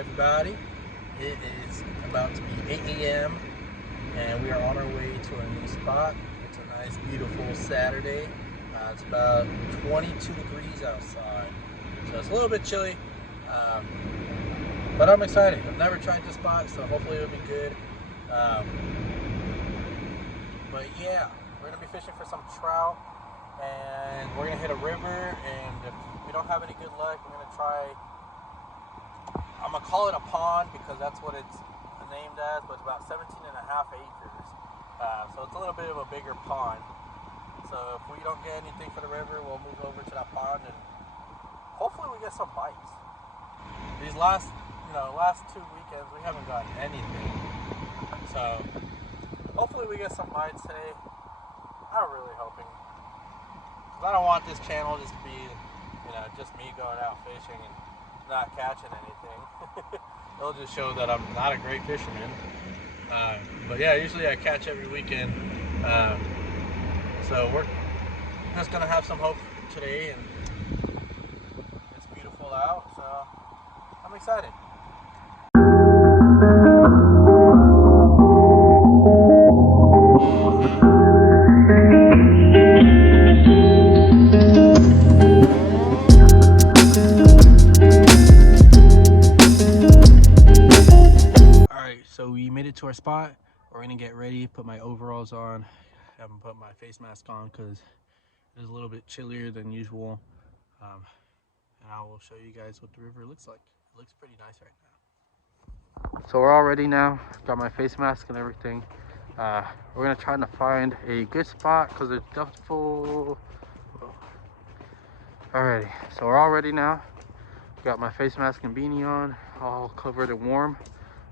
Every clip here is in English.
everybody. It is about to be 8 a.m. and we are on our way to our new spot. It's a nice, beautiful Saturday. It's about 22 degrees outside, so it's a little bit chilly, but I'm excited. I've never tried this spot, so hopefully it'll be good. But yeah, we're gonna be fishing for some trout, and we're gonna hit a river, and if we don't have any good luck, we're gonna try, I'm gonna call it a pond because that's what it's named as, but it's about 17 and a half acres. So it's a little bit of a bigger pond. So if we don't get anything for the river, we'll move over to that pond and hopefully we get some bites. These last 2 weekends we haven't gotten anything. So hopefully we get some bites today. I'm really hoping. Because I don't want this channel just to be, just me going out fishing and not catching anything. It'll just show that I'm not a great fisherman. But yeah, usually I catch every weekend. So we're just gonna have some hope today, and it's beautiful out, so I'm excited. Alright, so we made it to our spot. We're gonna get ready, put my overalls on. I haven't put my face mask on because it's a little bit chillier than usual. And I will show you guys what the river looks like. It looks pretty nice right now. So we're all ready now. Got my face mask and everything. We're gonna try to find a good spot because it's full. Alrighty, so we're all ready now. Got my face mask and beanie on, all covered and warm.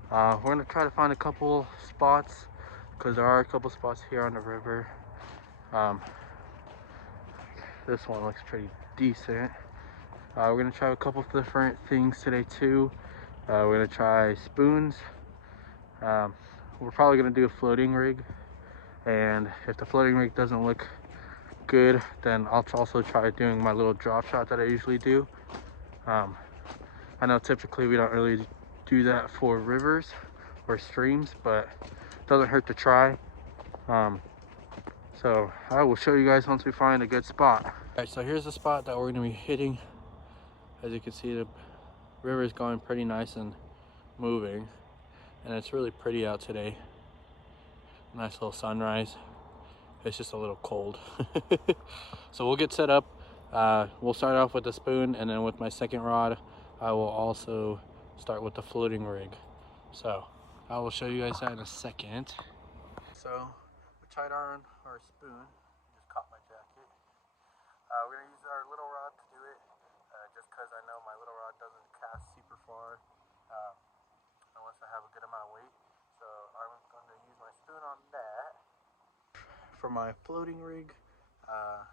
We're gonna try to find a couple spots because there are a couple spots here on the river. This one looks pretty decent. We're gonna try a couple different things today too. We're gonna try spoons. We're probably gonna do a floating rig, and if the floating rig doesn't look good, then I'll also try doing my little drop shot that I usually do. I know typically we don't really do that for rivers or streams, but it doesn't hurt to try. So I will show you guys once we find a good spot. All right, so here's the spot that we're gonna be hitting. As you can see, the river is going pretty nice and moving, and it's really pretty out today. Nice little sunrise. It's just a little cold. So we'll get set up. We'll start off with the spoon, and then with my second rod I will also start with the floating rig. So I will show you guys that in a second. So we tied on our spoon. Just caught my jacket. We're gonna use our little rod to do it, just because I know my little rod doesn't cast super far unless I have a good amount of weight. So I'm going to use my spoon on that. For my floating rig, I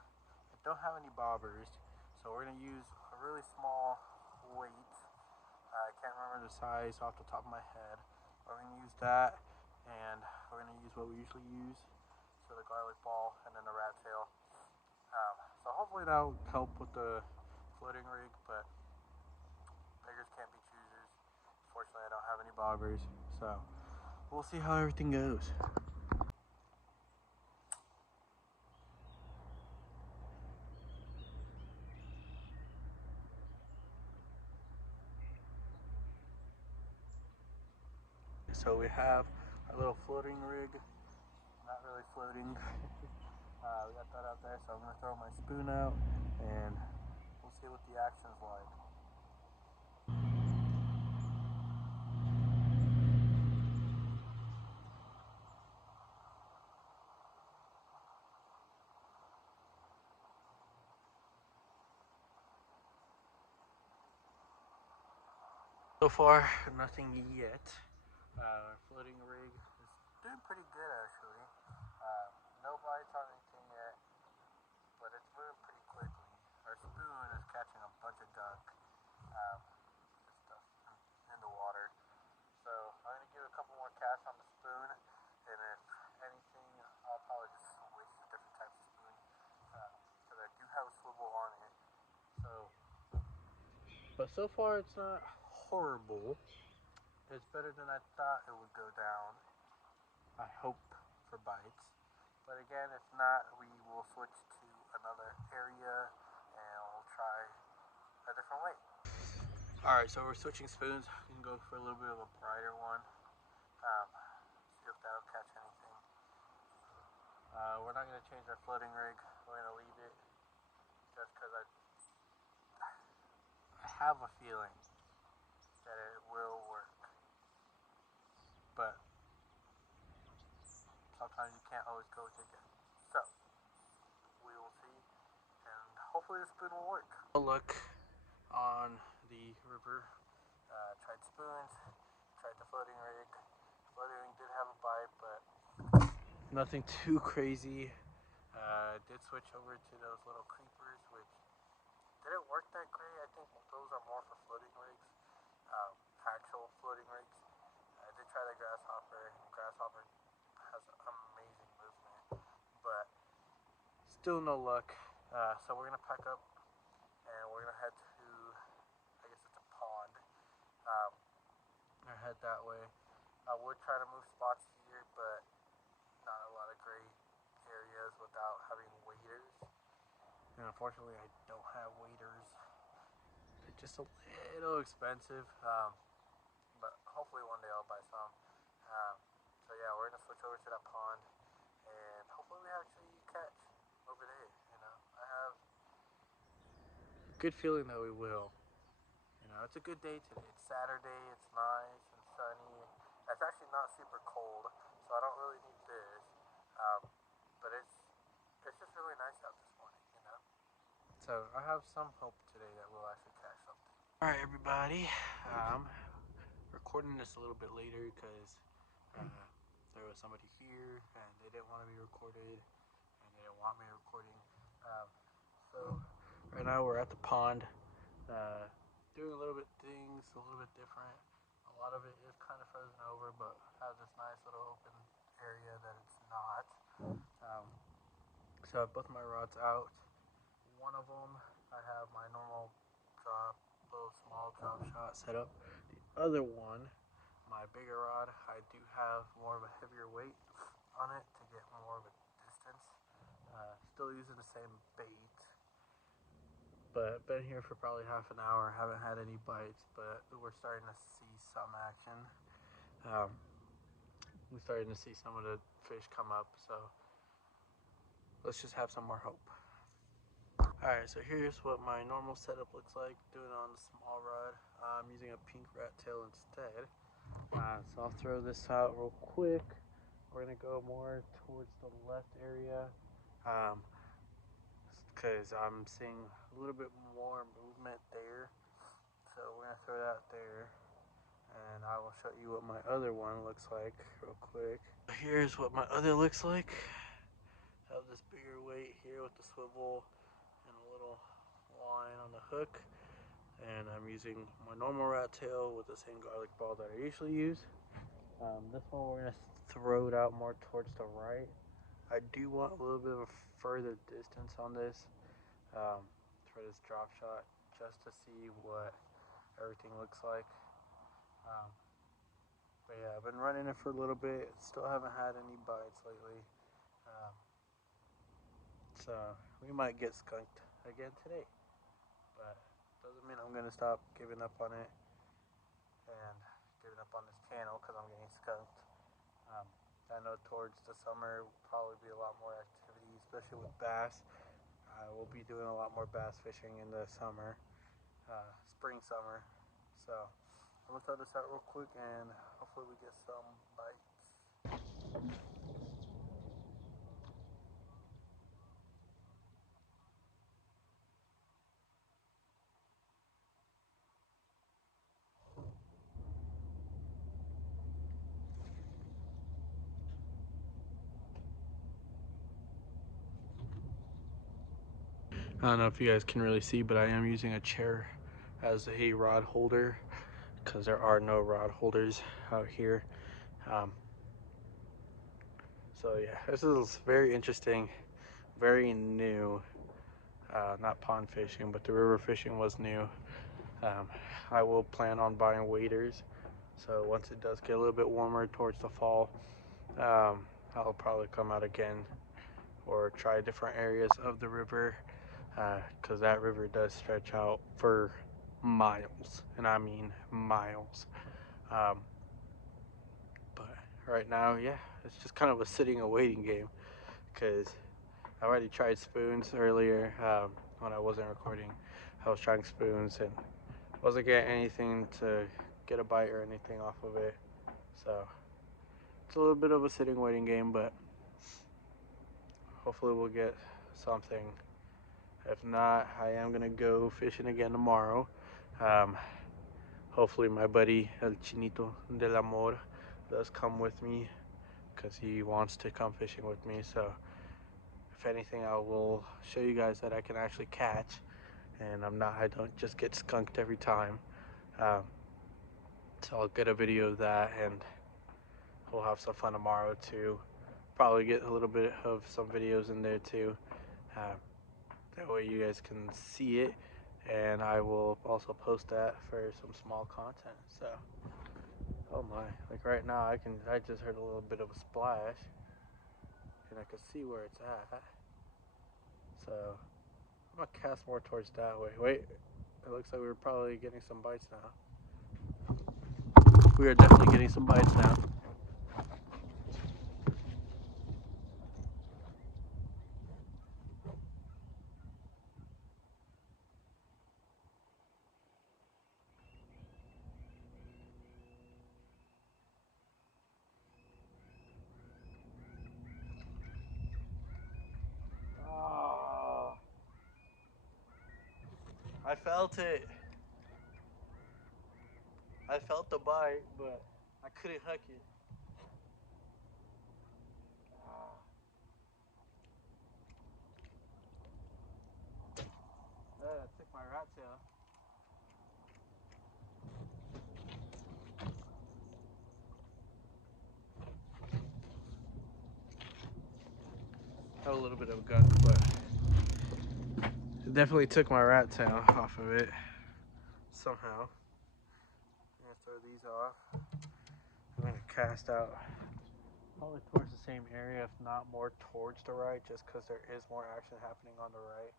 don't have any bobbers, so we're going to use a really small weight. I can't remember the size off the top of my head. We're going to use that, and we're going to use what we usually use, so the garlic ball and then the rat tail. So hopefully that'll help with the floating rig, but beggars can't be choosers. Fortunately, I don't have any bobbers, so we'll see how everything goes. So we have our little floating rig, not really floating. We got that out there, so I'm gonna throw my spoon out and we'll see what the action's like. So far, nothing yet. Our floating rig is doing pretty good actually. No bites on anything yet, but it's moving pretty quickly. Our spoon is catching a bunch of gunk, stuff in the water. So I'm gonna give it a couple more casts on the spoon, and if anything, I'll probably just switch to different types of spoon, because I do have a swivel on it. But so far it's not horrible. It's better than I thought it would go down. I hope for bites. But again, if not, we will switch to another area and we'll try a different way. Alright, so we're switching spoons. We can go for a little bit of a brighter one. See if that'll catch anything. We're not going to change our floating rig. We're going to leave it just because I have a feeling that it will work. But sometimes you can't always go with your gut. So, we will see, and hopefully the spoon will work. A look on the river. Tried spoons, tried the floating rig. Floating rig did have a bite, but nothing too crazy. Did switch over to those little creepers, which didn't work that great. I think those are more for floating rigs, actual floating rigs. I did try the grasshopper, and grasshopper has amazing movement, but still no luck. So we're gonna pack up and we're gonna head to, I guess it's a pond. Or head that way. I would try to move spots here, but not a lot of great areas without having waders. And unfortunately, I don't have waders. They're just a little expensive, but hopefully one day I'll buy some. So yeah, we're gonna switch over to that pond, and hopefully we actually catch over there. You know, I have a good feeling that we will. You know, it's a good day today. It's Saturday. It's nice and sunny. It's actually not super cold, so I don't really need this. But it's just really nice out this morning, you know. So I have some hope today that we'll actually catch something. All right, everybody. Recording this a little bit later because there was somebody here and they didn't want to be recorded and they didn't want me recording. So right now we're at the pond. Doing a little bit things a little bit different. A lot of it is kind of frozen over, but has this nice little open area that it's not. So I have both my rods out. One of them, I have my normal drop, little small drop shot set up. The other one, my bigger rod, I do have more of a heavier weight on it to get more of a distance. Still using the same bait. But been here for probably half an hour. Haven't had any bites, but we're starting to see some action. We're starting to see some of the fish come up, so let's just have some more hope. Alright, so here's what my normal setup looks like, doing it on the small rod. I'm using a pink rat tail instead. So I'll throw this out real quick. We're gonna go more towards the left area. Because I'm seeing a little bit more movement there. So we're gonna throw that there. And I will show you what my other one looks like real quick. Here's what my other looks like. I have this bigger weight here with the swivel and a little line on the hook. And I'm using my normal rat tail with the same garlic ball that I usually use. This one we're gonna throw it out more towards the right. I do want a little bit of a further distance on this for this drop shot, just to see what everything looks like. But yeah, I've been running it for a little bit. Still haven't had any bites lately. So we might get skunked again today. But doesn't mean I'm gonna stop giving up on it and giving up on this channel because I'm getting skunked. I know towards the summer will probably be a lot more activity, especially with bass. We'll be doing a lot more bass fishing in the summer, spring, summer. So I'm gonna throw this out real quick and hopefully we get some bites. I don't know if you guys can really see, but I am using a chair as a rod holder because there are no rod holders out here. So yeah, this is very interesting, very new. Not pond fishing, but the river fishing was new. I will plan on buying waders So once it does get a little bit warmer towards the fall, I'll probably come out again or try different areas of the river, because that river does stretch out for miles, and I mean miles. Um, but right now, yeah, it's just kind of a sitting and waiting game, because I already tried spoons earlier when I wasn't recording. I was trying spoons and wasn't getting anything to get a bite or anything off of it. So it's a little bit of a sitting waiting game, but hopefully we'll get something. If not, I am gonna go fishing again tomorrow. Um, Hopefully my buddy El Chinito del Amor does come with me because he wants to come fishing with me. So if anything, I will show you guys that I can actually catch, and I don't just get skunked every time. Um, so I'll get a video of that, and we'll have some fun tomorrow too. Probably get a little bit of some videos in there too. Um, that way you guys can see it, and I will also post that for some small content. So, oh my, like right now I just heard a little bit of a splash, and I can see where it's at. So I'm gonna cast more towards that way. Wait, it looks like we're probably getting some bites now. We are definitely getting some bites now. Oh, I felt it. I felt the bite, but I couldn't hook it. I took my rat tail. Had a little bit of a gunk, but it definitely took my rat tail off of it somehow. I'm gonna throw these off. I'm gonna cast out probably towards the same area, if not more towards the right, just because there is more action happening on the right.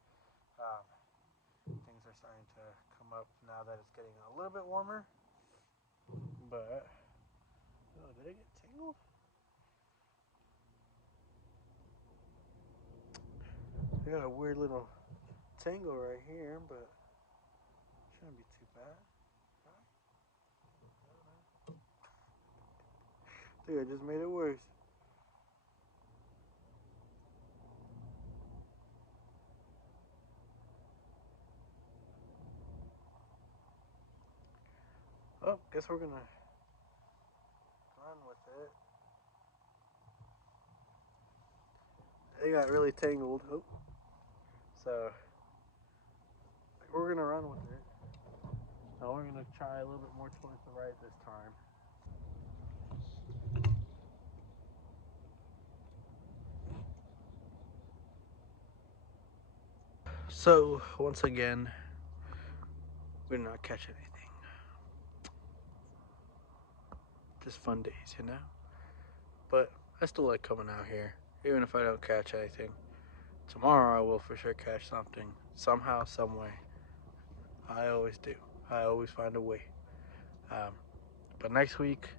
Things are starting to come up now that it's getting a little bit warmer. But, oh, did it get tangled? I got a weird little tangle right here, but shouldn't be too bad. I think I just made it worse. Oh, guess we're gonna run with it. It got really tangled. Oh. So we're gonna run with it. Now we're gonna try a little bit more towards the right this time. So once again, we did not catch anything. Just fun days, you know? But I still like coming out here, even if I don't catch anything. Tomorrow I will for sure catch something. Somehow, some way. I always do. I always find a way. Um, but next week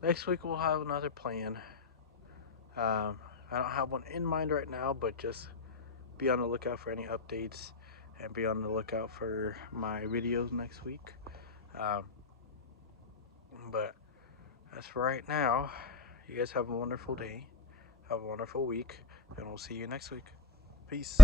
we'll have another plan. I don't have one in mind right now, but just be on the lookout for any updates and be on the lookout for my videos next week. Um, but as for right now, you guys have a wonderful day, have a wonderful week, and we'll see you next week. Peace.